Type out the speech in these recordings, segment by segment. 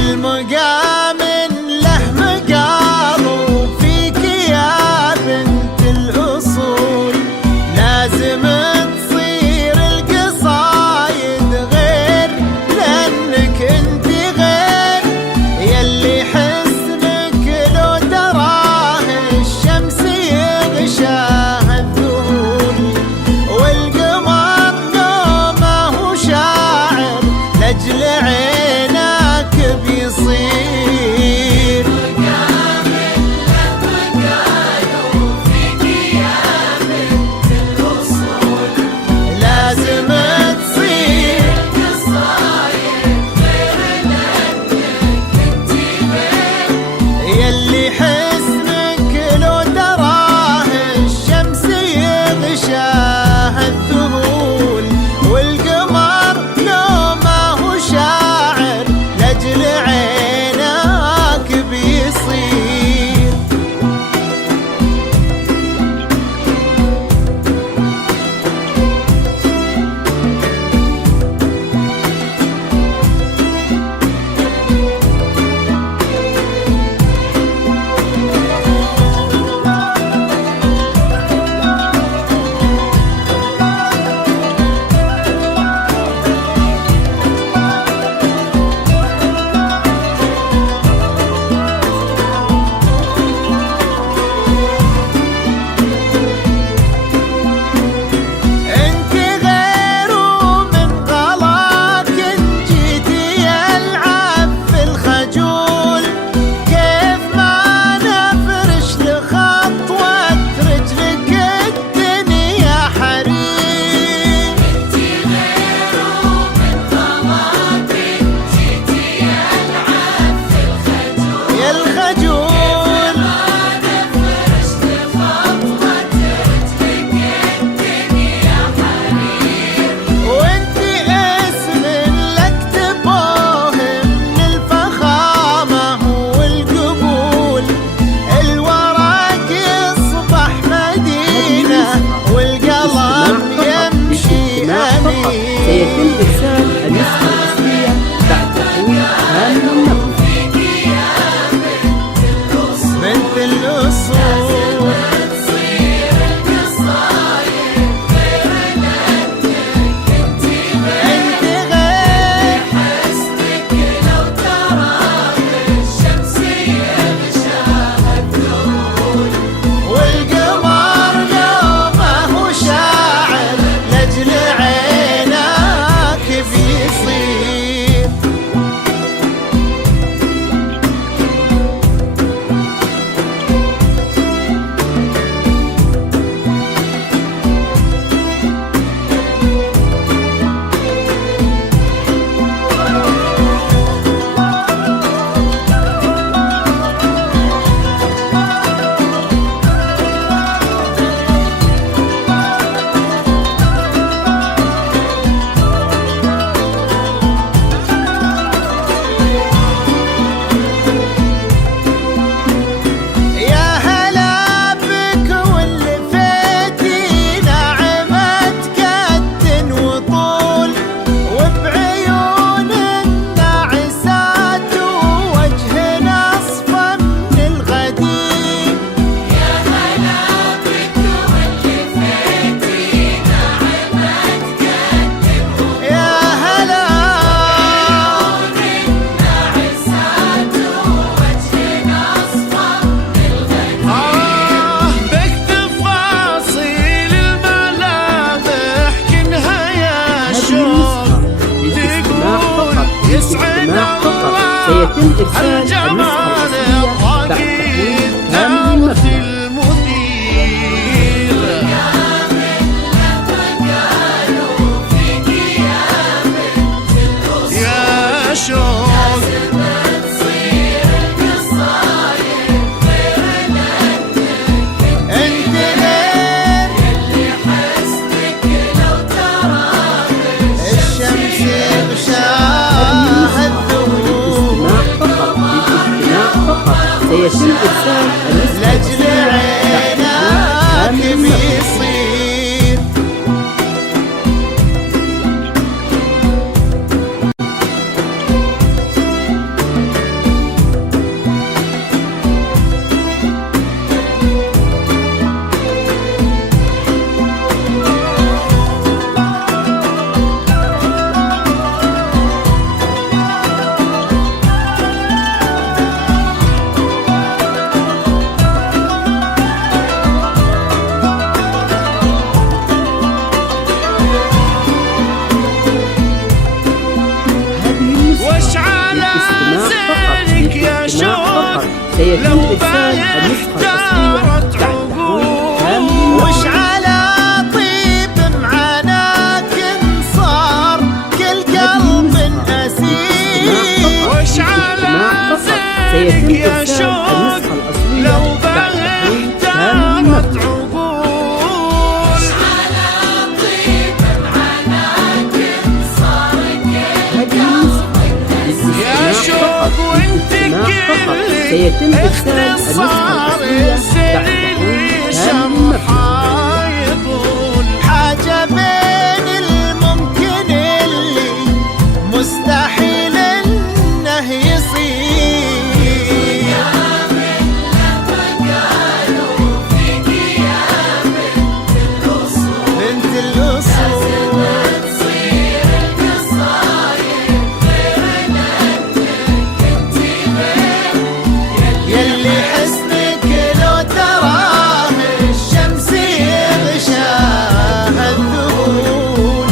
مقام له مقام، وفيك يا بنت الأصول لازم تصير القصايد غير، لأنك انت غير يلي حسنك لو تراه الشمس يغشاه الذهول، والقمر لو ما هو شاعر لأجل عينك بيصير. لازم تصير يلي حسنك لو تراه الشمس يغشاه الذهول، والقمر لو ما هو شاعر لأجل عينك بيصير. سيتم إرسال النسخة الأصلية بعد تحويل هامل النقل. بنت الأصول انت غير حسنك لو تراه الشمس يغشاها الذهول، والقمر لو ما هو شاعر لأجل عينك بيصير. سيتم إرسال النسخة الأصلية بعد تحويل هامل النقل. يا شوق انت غير الشمس يغشاها الذهول، سيتم إرسال النسخة لأجل الأصلية بعد تحويل هامل عينك النقل. بيصير. بالاستماع فقط سيتم إرسال النسخة الأصلية بعد تحويل كامل وش على طيب معناك صار كل قلب أسير وش على سيتم يا إرسال شوق النسخة الأصلية لو بعد تحويل كامل بهتمت مبنى. عقول على طيب معناك صار هذه النسخة يا للاستماع شوق فقط وانت فقط كل سيتم إرسال النسخة اختصار الأصلية بعد تحويل كامل مبنى. شرحها يطول حاجة بين الممكن اللي مستحيل انه يصير بنت الأصول يلي حسنك لو تراه الشمس يغشاها الذهول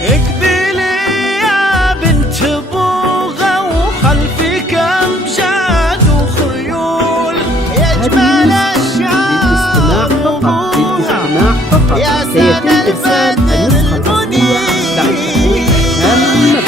اقبلي يا بنت بوغة وخلفك امجاد وخيول يجمل للاستماع الشعر فقط وبوها للاستماع فقط يا سيتم سنة إرسال البدر النسخة الأصلية بعد تحويل كامل مبنى.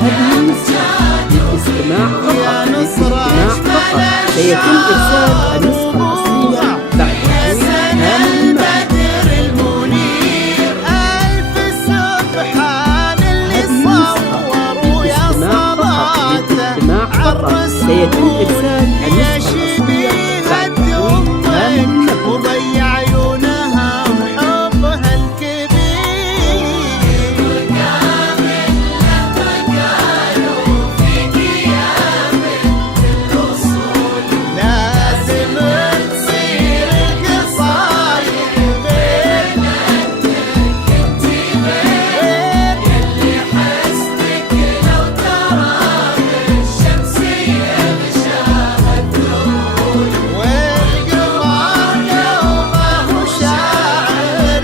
هذه النسخة للاستماع فقط للاستماع فقط سيتم إرسال النسخة الأصلية بعد يا تحويل سنة كامل مبنى. البدر المنير ألف سبحان اللي صور ويا للاستماع فقط للاستماع فقط سيتم إرسال النسخة الأصلية بعد تحويل كامل مبنى. وضيع عيونها وحبها الكبير لازم تصير القصايد بين والقمر يومه شاعر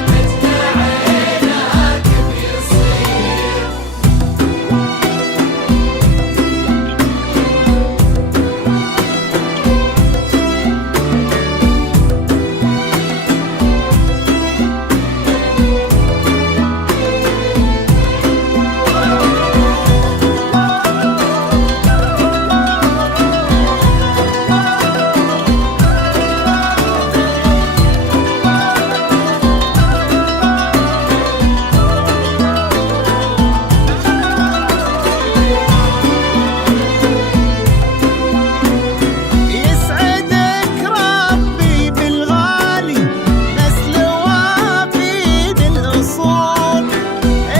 يسعدك ربي بالغالي نسل وافي بالأصول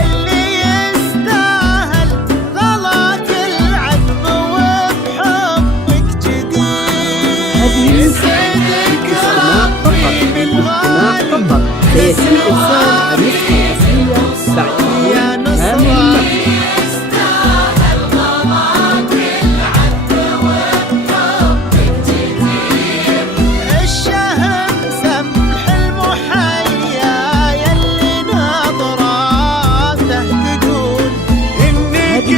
اللي يستاهل غلاك العذب وبحبك جديد هذه يسعدك للاستماع فقط ربي للاستماع بالغالي فقط سيتم إرسال النسخة الأصلية بعد يا تحويل نصر كامل مبنى. الشهم سمح المحيا يلي نظراته تقول انك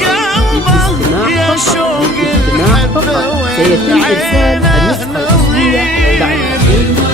بقلبه يا شوق للاستماع الحب فقط سيتم إرسال والعين النسخة الأصلية بعد نظير تحويل